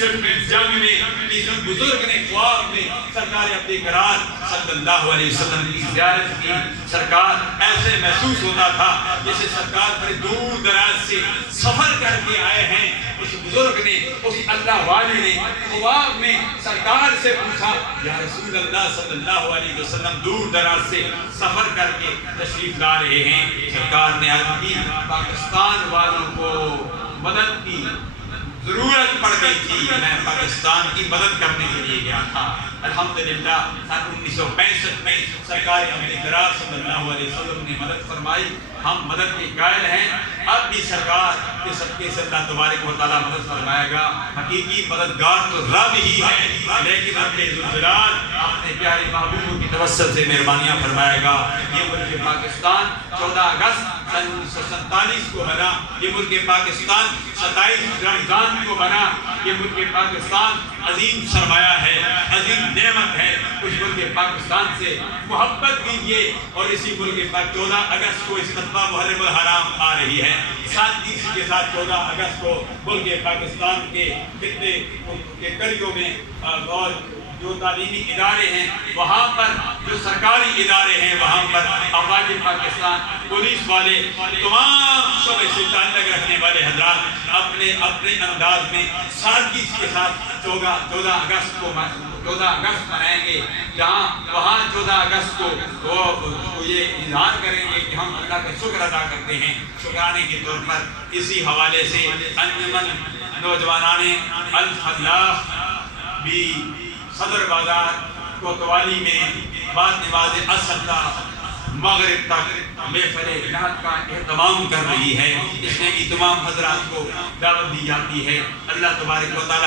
1965 کی جنگ میں کسی بزرگ نے خواب میں سرکار عبد کرار صلی اللہ علیہ وسلم کی زیارت کی. سرکار ایسے محسوس ہوتا تھا جیسے سرکار بڑے دور دراز سے سفر کر کے آئے ہیں. اس بزرگ نے، اس اللہ والے نے خواب میں سرکار سے پوچھا، یا رسول اللہ صلی اللہ علیہ وسلم دور دراز سے سفر کر کے تشریف لا رہے ہیں. سرکار نے عرض کی پاکستان والوں کو مدد کی ضرورت پڑ گئی تھی، میں پاکستان کی مدد کرنے کے لیے گیا تھا. الحمدللہ سن 1965 میں سرکار عبد کرار صلی اللہ علیہ وسلم نے مدد فرمائی. ہم مدد کے قائل ہیں. اب بھی سرکار کے صدقے سے اللہ تبارک و تعالیٰ مدد فرمائے گا. حقیقی مددگار تو رب ہی ہے، لیکن رب ذوالجلال اپنے پیارے محبوب کی توسط سے مہربانیاں فرمائے گا. یہ ملک پاکستان 14 اگست سن 1947 کو بنا. یہ ملک پاکستان 27 رمضان کو بنا. یہ ملک پاکستان عظیم سرمایہ ہے، عظیم نعمت ہے. اس ملک پاکستان سے محبت کیجیے. اور اسی ملک پر 14 اگست کو اس خطبہ محرم الحرام آ رہی ہے. ساتھ اسی کے ساتھ 14 اگست کو ملک پاکستان کے خطے کے کڑیوں میں اور جو تعلیمی ادارے ہیں وہاں پر، جو سرکاری ادارے ہیں وہاں پر افواج پاکستان، پولیس والے، تمام شعبے سے تعلق رکھنے والے حضرات اپنے اپنے انداز میں سادگی کے ساتھ 14 اگست کو 14 اگست منائیں گے. جہاں وہاں 14 اگست کو وہ یہ اظہار کریں گے کہ ہم اللہ کا شکر ادا کرتے ہیں. شکرانے کے طور پر اسی حوالے سے انجمن نوجوانان الفلاح بھی صدر بازار کوتوالی میں بعد نماز عصر تا مغرب تک محفل نعت کا اہتمام کر رہی ہے. اس میں بھی تمام حضرات کو دعوت دی جاتی ہے. اللہ تبارک و تعالی